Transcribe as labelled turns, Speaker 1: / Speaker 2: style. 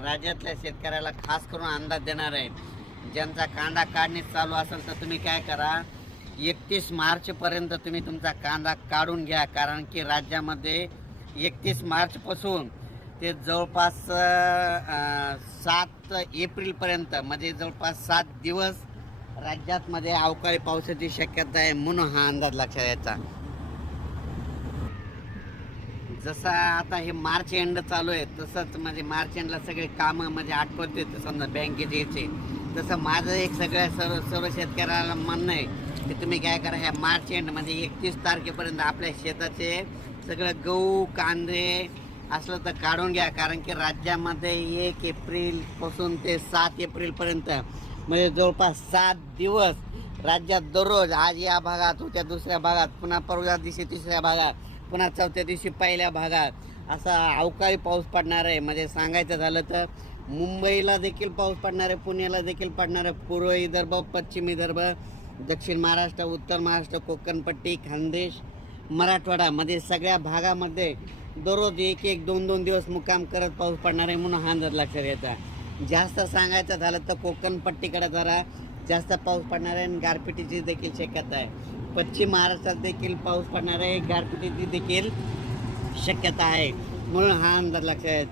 Speaker 1: राज्यातल्या शेतकऱ्याला खास करून अंदाज देणार आहे ज्यांचा कांदा काढणे चालू असेल तर तुम्ही काय करा एकतीस मार्चपर्यंत तुम्ही तुमचा कांदा काढून घ्या. कारण की राज्यामध्ये एकतीस मार्चपासून ते जवळपास सात एप्रिलपर्यंत म्हणजे जवळपास सात दिवस राज्यातमध्ये अवकाळी पावसाची शक्यता आहे म्हणून हा अंदाज लक्षात यायचा. जसा आता हे मार्च एंड चालू आहे तसंच म्हणजे मार्च एंडला सगळे कामं म्हणजे आठवते समजा बँकेचे याचे तसं माझं एक सगळ्या सर्व सर्व शेतकऱ्याला म्हणणं आहे की तुम्ही काय करा ह्या मार्च एंड म्हणजे एकतीस तारखेपर्यंत आपल्या शेताचे सगळं गहू कांदे असलं तर काढून घ्या कारण की राज्यामध्ये एक एप्रिलपासून ते सात एप्रिलपर्यंत म्हणजे जवळपास सात दिवस राज्यात दररोज आज या भागात उद्या दुसऱ्या भागात पुन्हा परवा दिवशी तिसऱ्या भागात. पुन्हा चौथ्या दिवशी पहिल्या भागात. असा अवकाळी पाऊस पडणार आहे. म्हणजे सांगायचं झालं तर मुंबईला देखील पाऊस पडणार आहे. पुण्याला देखील पडणार आहे. पूर्व विदर्भ पश्चिम विदर्भ दक्षिण महाराष्ट्र उत्तर महाराष्ट्र कोकणपट्टी खानदेश मराठवाडा मध्ये सगळ्या भागामध्ये दररोज एक एक दोन दोन दिवस मुक्काम करत पाऊस पडणार आहे म्हणून हा अंदाज लक्षात घ्यायचा जास्त सांगायचं झालं तर कोकणपट्टीकडे जरा जास्त पाऊस पडणार आहे आणि गारपिटीची देखील शक्यता आहे. पश्चिम महाराष्ट्रात देखील पाऊस पडणार आहे. गारपिटीची देखील शक्यता आहे. म्हणून हा अंदाज लक्षात